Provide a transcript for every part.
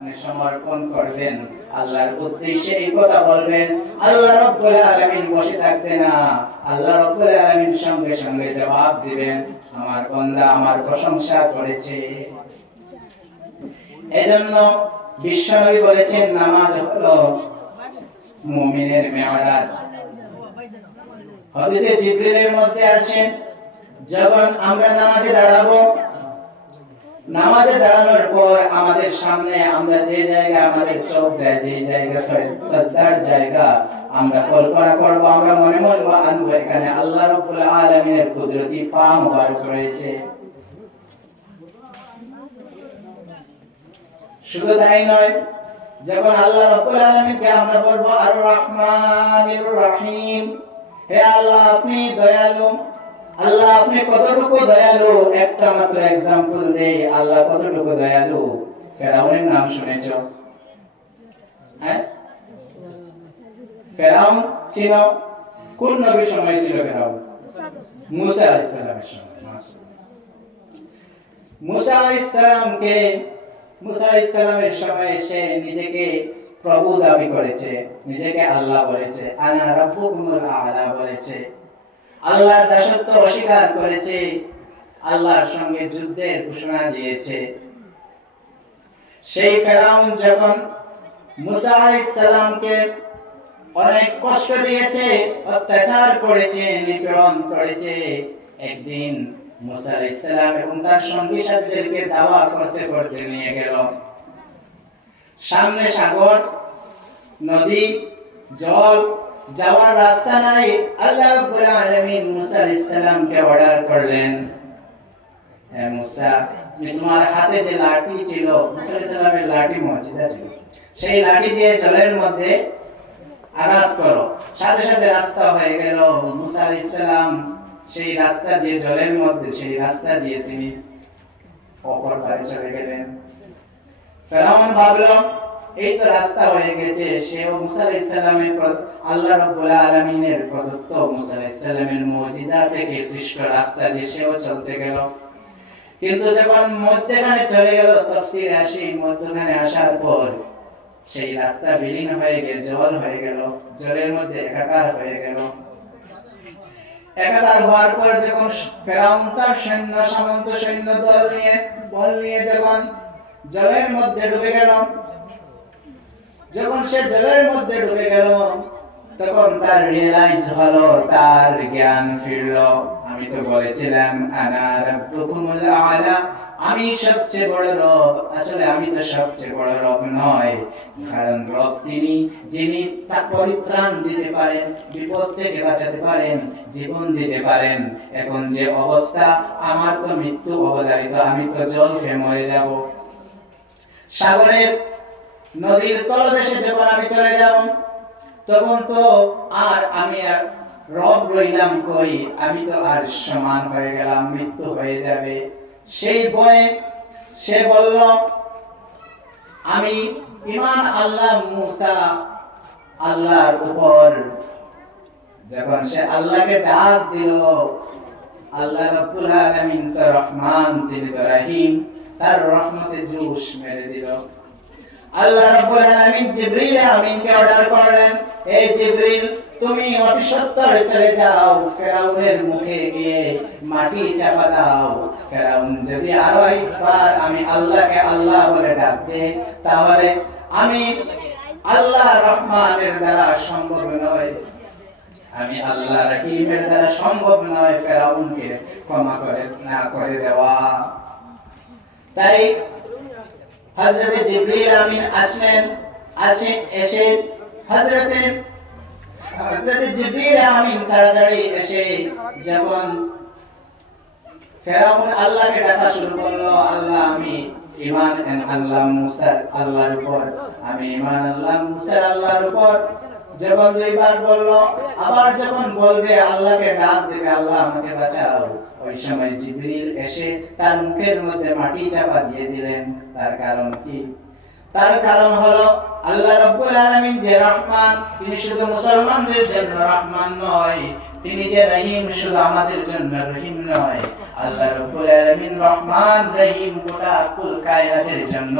সমর্পণ করবেন, আল্লাহর উদ্দেশ্যে এই কথা বলবেন, আল্লাহ রাব্বুল আলামিন বসে থাকবে না। আল্লাহ রাব্বুল আলামিন সঙ্গে সঙ্গে জবাব দিবেন, আমার বান্দা আমার প্রশংসা করেছে। এজন্য বিশ্বনবী বলেছেন, নামাজ হলো মুমিনের মেরাজ। হাদিসে জিবরিলের মধ্যে আছে, যখন আমরা নামাজে দাঁড়াবো, নামাজে দাঁড়ানোর পর আমাদের সামনে আমরা যে জায়গা আমাদের চোখ যায়, যে জায়গা সাজদার জায়গা, আমরা কল্পনা করব, আমরা মনে মনে আনবো এখানে আল্লাহ রাব্বুল আলামিনের কুদরতি পা মুবারক রয়েছে। শুধু তাই নয়, যখন আল্লাহ রাব্বুল আলামিনকে আমরা বলবো আর রহমানির রহিম, হে আল্লাহ আপনি দয়ালু, আল্লাহ আপনি কতটুকু দয়ালু, একটা মাত্র एग्जांपल দেই, আল্লাহ কতটুকু দয়ালু। ফেরাউনের নাম শুনেছো? হ্যাঁ, ফেরাউন ছিল কোন নবীর সময় ছিল? ফেরাউন মুসা আলাইহিস সালামের সময়। মুসা আলাইহিস সালামের সময় সে নিজেকে প্রভু দাবি করেছে, নিজেকে আল্লাহ বলেছে, আনা রাব্বুকুমুল আ'লা বলেছে, আল্লাহর দাসত্ব অস্বীকার করেছে, আল্লাহর সঙ্গে যুদ্ধের ঘোষণা দিয়েছে। সেই ফেরাউন যখন মুসা আলাইহিস সালামকে অনেক কষ্ট দিয়েছে, অত্যাচার করেছে, নিপীড়ন করেছে, একদিন মুসা আলাইহিস সালাম এবং তার সঙ্গী সাথীদেরকে দাওয়া করতে করতে নিয়ে গেল। সামনে সাগর, নদী, জল, যাওয়ার রাস্তা নাই। আল্লাহ রাব্বুল আলামিন মুসা আলাইহিস সালামকে অর্ডার করলেন, হে মুসা, তোমার হাতে যে লাঠি ছিল, মুসা আলাইহিস সালামের লাঠি মুজিজা ছিল, সেই লাঠি দিয়ে জলের মধ্যে আঘাত করো। সাথে সাথে রাস্তা হয়ে গেল। মুসা আলাইহিস সালাম সেই রাস্তা দিয়ে, জলের মধ্যে সেই রাস্তা দিয়ে তিনি অপর পারে চলে গেলেন। ফেরাউন ভাবলো এই তো রাস্তা হয়ে গেছে, সেও মুসা আলাইহিস সালামের আল্লাহ রাব্বুল আলামিনের প্রদত্ত মুসা আলাইহিস সালামের মুজিজা থেকে সৃষ্ট রাস্তা দিয়ে সেও চলতে গেল। কিন্তু যখন মধ্যখানে চলে গেল, তাফসীরে আসে, মধ্যখানে আসার পর সেই রাস্তা বিলীন হয়ে গেল, জল হয়ে গেল, জলের মধ্যে একাকার হয়ে গেল। একাকার হওয়ার পর যখন ফেরাউন তার সৈন্য সামন্ত সৈন্য দল নিয়ে যখন জলের মধ্যে ডুবে গেল, যখন সে জলের মধ্যে ডুবে গেল, তখন তার রিয়েলাইজ হলো, তার জ্ঞান ফিরলো, আমি তো বলেছিলাম আনা রাব্বুকুমুল আ'লা, আমি সবচেয়ে বড় রব। আসলে আমি তো সবচেয়ে বড় রব নয়, কারণ রব তিনি যিনি তার পরিত্রাণ দিতে পারেন, বিপদ থেকে বাঁচাতে পারেন, জীবন দিতে পারেন। এখন যে অবস্থা, আমার তো মৃত্যু অবধারিত, আমি তো জল খেয়ে মরে যাব। সাগরের নদীর তলদেশে যখন আমি চলে যাব, তখন তো আর আমি আর রব রইলাম কই, আমি তো আর সমান হয়ে গেলাম, মৃত্যু হয়ে যাবে। সেই ভয়ে সে বলল, আমি ঈমান আল্লাহ মুসা আল্লাহর উপর। যখন সে আল্লাহকে ডাক দিল, আল্লাহ রাব্বুল আলামিন তো রহমান, তিনি তো রহিম, তার রহমতের জোশ মেরে দিল। আল্লাহ রাব্বুল আলামিন জিবরিল আমিনকে অর্ডার করলেন, এই জিবরিল তুমি অতি সত্বর চলে যাও, ফেরাউনের মুখে গিয়ে মাটি চাপা দাও। ফেরাউন যদি আরো একবার আমি আল্লাহকে আল্লাহ বলে ডাকে, তাহলে আমি আল্লাহ রহমানের দ্বারা সম্ভব নয়, আমি আল্লাহ রহিমের দ্বারা সম্ভব নয় ফেরাউনকে ক্ষমা করে না করে দেওয়া। তাই হযরত জিবরিল আমিন এসে হযরত জিবরিল আমিন তাড়াতাড়ি এসে যখন ফেরাউন আল্লাহকে ডাকা শুরু করলো, আল্লাহ আমি ঈমান আল্লাহ মুসা আল্লাহর উপর, আমি ঈমান আল্লাহ মুসা আল্লাহর উপর যখন দুইবার বলল, আবার যখন বলবে আল্লাহকে ডাক দেবে, আল্লাহ আমাকে বাঁচাও, ওই সময় জিবরিল এসে তার মুখের মধ্যে মাটি চাপা দিয়ে দিলেন। তার কারণ কি? তার কারণ হলো আল্লাহ রাব্বুল আলামিন যে রহমান, তিনি শুধু মুসলমানদের জন্য রহমান নয়, তিনি যে রহিম, শুধু আমাদের জন্য রহিম নয়, আল্লাহ রাব্বুল আলামিন রহমান রহিম গোটা কুল কায়নাতের জন্য,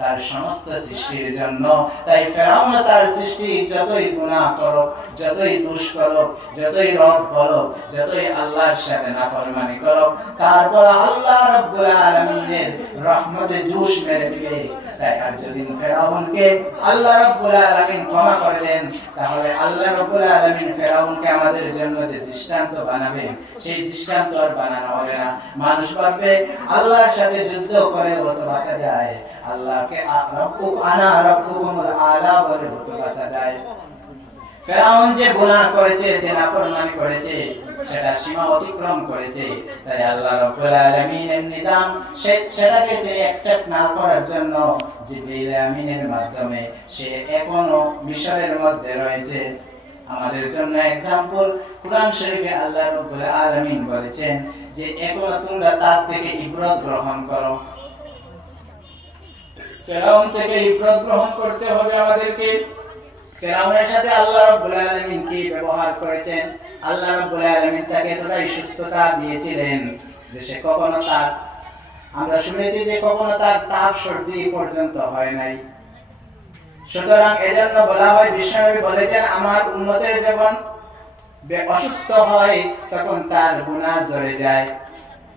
তার সমস্ত সৃষ্টির জন্য। তাই ফেরাউন তার সৃষ্টি যতই গুনাহ করুক, যতই দোষ করুক, যতই রব বলুক, যতই আল্লাহর সাথে নাফরমানি করুক, তারপর আল্লাহ রাব্বুল আলামিনের রহমতে জোশ মেরে দিবে। তাই আর যদি ফেরাউনকে আল্লাহ রাব্বুল আলামিন ক্ষমা করে দেন, তাহলে আল্লাহ রাব্বুল আলামিন ফেরাউনকে আমাদের জন্য যে দৃষ্টান্ত বানাবেন, সেই দৃষ্টান্ত আর বানানো হবে না। মানুষ ভাববে আল্লাহর সাথে যুদ্ধ করে হয়তো বাঁচা যায়, আল্লাহকে রব্বুক আনা রব্বুকুমুল আলা বলে হয়তো বাঁচা যায়। ফেরাউন যে গুনাহ করেছে, যে নাফরমানি করেছে, সেটা সীমা অতিক্রম করেছে। তাই আল্লাহ রাব্বুল আলামিনের নিজাম সেটাকে তিনি অ্যাকসেপ্ট না করার জন্য জিবরিল আমিনের মাধ্যমে সে এখনো মিশরের মধ্যে রয়েছে। আমাদের জন্য एग्जांपल কুরআন শরীফে আল্লাহ রাব্বুল আলামিন বলেছেন যে এখনো তোমরা তার থেকে ইবরত গ্রহণ করো। ফেরাউন থেকে ইবরত গ্রহণ করতে হবে আমাদেরকে। ফেরাউনের সাথে আল্লাহ রাব্বুল আলামিন কি ব্যবহার করেছেন? আল্লাহ রাব্বুল আলামিন তাকে এতটাই সুস্থতা দিয়েছিলেন যে সে কখনো তার, আমরা শুনেছি যে কখনো তার তাপ সর্দি পর্যন্ত হয় নাই। সুতরাং এজন্য বলা হয়, বিশ্বনবী বলেছেন আমার উম্মতের যখন অসুস্থ হয় তখন তার গুনাহ ঝরে যায়,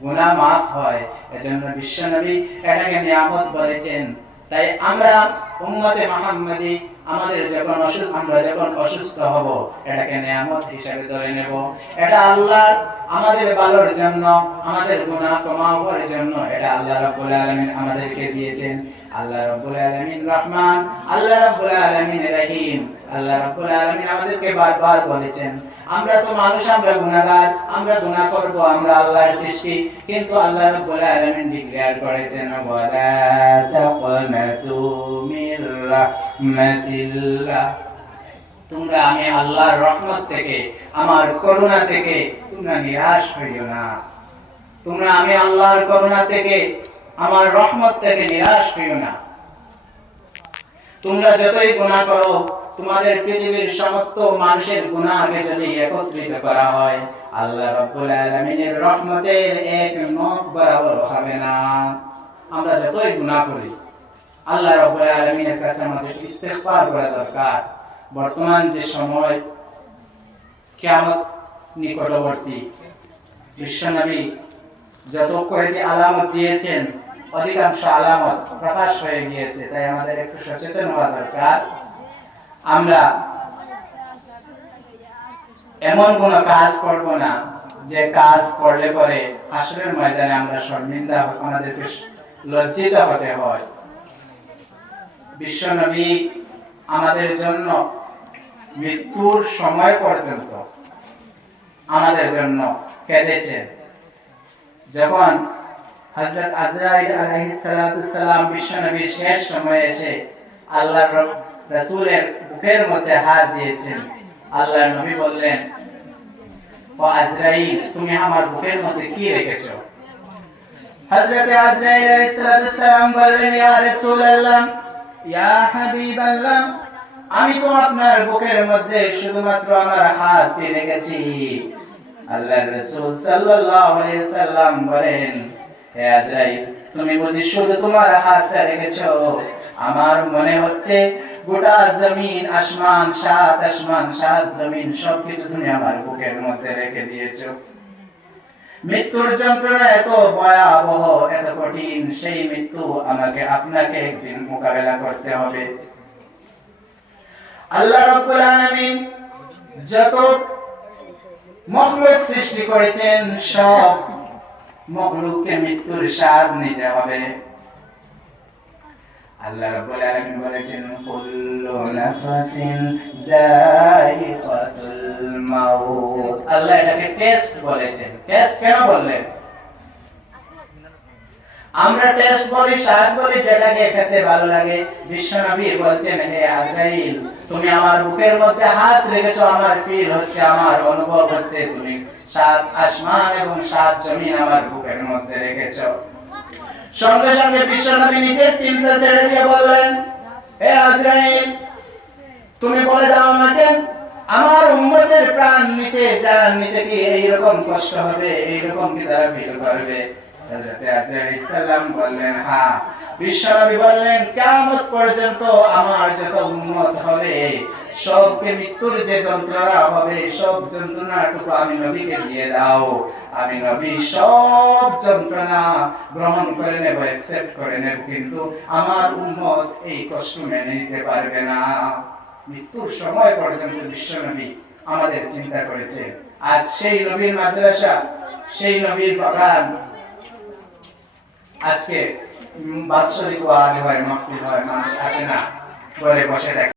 গুনাহ মাফ হয়। এজন্য বিশ্বনবী এটাকে নিয়ামত বলেছেন। তাই আমরা উম্মতে মুহাম্মাদি আমরা যখন অসুস্থ হব, এটাকে নিয়ামত হিসেবে ধরে নেব। এটা আল্লাহর আমাদের ভালোর জন্য, আমাদের গুনাহ কমানোর জন্য এটা আল্লাহ রাব্বুল আলামিন আমাদেরকে দিয়েছেন। আল্লাহ রাব্বুল আলামিন রহমান, আল্লাহ রাব্বুল আলামিন রহিম। আল্লাহ রাব্বুল আলামিন আমাদেরকে বারবার বলেছেন, আমরা তো মানুষ, আমরা গুনাহগার, আমরা গুনাহ করব, আমরা আল্লাহর সৃষ্টি, কিন্তু আল্লাহ রাব্বুল আলামিন ডিক্লেয়ার করেছেন ওয়ালা তাকনাতু মির রাহমাতিল্লাহ, তোমরা আমি আল্লাহর রহমত থেকে, আমার করুণা থেকে তোমরা নিরাশ হইও না। তোমরা আমি আল্লাহর করুণা থেকে, আমার রহমত থেকে নিরাশ হইও না। তোমরা যতই গুনাহ করো, তোমাদের পৃথিবীর সমস্ত মানুষের গুনাহ আগে যদি একত্রিত করা হয়, আল্লাহ রাব্বুল আলামিনের রহমতের এক নখ বরাবর হবে না। আমরা যতই গুনাহ করি, আল্লাহ রাব্বুল আলামিনের কাছে আমাদের ইস্তিগফার করা দরকার। বর্তমান যে সময়, কিয়ামত নিকটবর্তী, বিশ্বনবী যত কয়েকটি আলামত দিয়েছেন, অধিকাংশ আলামত প্রকাশ হয়ে গিয়েছে। তাই আমাদের একটু সচেতন হওয়া দরকার। আমরা এমন কোন কাজ করব না যে কাজ করলে পরে হাসরের ময়দানে আমরা শর্মিন্দা, আমাদেরকে লজ্জিত হতে হয়। বিশ্বনবী আমাদের জন্য মৃত্যুর সময় পর্যন্ত আমাদের জন্য কেঁদেছেন। যখন হযরত আজরাইল আলাইহিস সালাতু সালাম বিশ্বনবীর শেষ সময়ে এসে আল্লাহর রাসূলের বুকের মধ্যে হাত দিয়েছেন, আল্লাহর নবী বললেন, ও আজরাইল, তুমি আমার বুকের মধ্যে কি রেখেছো? হযরত আজরাইল আলাইহিস সালাতু সালাম বললেন, ইয়া রাসূলুল্লাহ, ইয়া হাবিবাল্লাহ, আমি তো আপনার বুকের মধ্যে শুধুমাত্র আমার হাতটি রেখেছি। আল্লাহর রাসূল সাল্লাল্লাহু আলাইহি সাল্লাম বলেন, হে আজরাইল, তুমি বুঝি শুধু তোমার হাতটা রেখেছো? আমার মনে হচ্ছে গোটা জমিন, আসমান, সাত জমিন সবকিছু তুমি আমার বুকের মধ্যে রেখে দিয়েছো। মৃত্যুর যন্ত্রণা এত ভয়াবহ, এত কঠিন, সেই মৃত্যু আমাকে আপনাকে একদিন মোকাবেলা করতে হবে। আল্লাহ রাব্বুল আলামিন যত মখলুক সৃষ্টি করেছেন, সব মখলুককে মৃত্যুর স্বাদ নিতে হবে। আল্লাহ রাব্বুল আলামিন বলেছেন, কুল্লু নাফসিন যায়িকাতুল মাউত। আল্লাহ এটাকে টেস্ট বলেছেন। টেস্ট কেন বললেন? আমরা টেস্ট বলি, স্বাদ বলি, যেটাকে খেতে ভালো লাগে। বিশ্বনবী বলছেন, হে আজরাইল, তুমি আমার বুকের মধ্যে হাত রেখেছো, আমার ফিল হচ্ছে, আমার অনুভব হচ্ছে তুমি সাত আসমান এবং সাত জমিন আমার বুকের মধ্যে রেখেছো। সঙ্গে সঙ্গে বিশ্বনবী নিজের চিন্তা ছেড়ে দিয়ে বললেন, হে আজরাইল, তুমি বলে দাও আমাকে আমার উম্মতের প্রাণ নিতে জান নিতে কি এইরকম কষ্ট হবে, এইরকম কি তারা ফিল করবে? হযরত আদম আলাইহিস সালাম বললেন হ্যাঁ। বিশ্বনবী বললেন কিয়ামত পর্যন্ত আমার যত উম্মত হবে সবকে মৃত্যুর যে যন্ত্রণা হবে সব যন্ত্রণাটুকু আমি নবীকে দিয়ে দাও, আমি নবী সব যন্ত্রণা গ্রহণ করে নেব, অ্যাকসেপ্ট করে নেব, কিন্তু আমার উম্মত এই কষ্ট মেনে নিতে পারবে না। মৃত্যুর সময় পর্যন্ত বিশ্বনবী আমাদের চিন্তা করেছে। আজ সেই নবীর মাদ্রাসা, সেই নবীর বাগান আজকে বাৎসরিক ওয়াজ হয়, মাহফিল হয়, মানুষ আসে না, ঘরে বসে দেখে।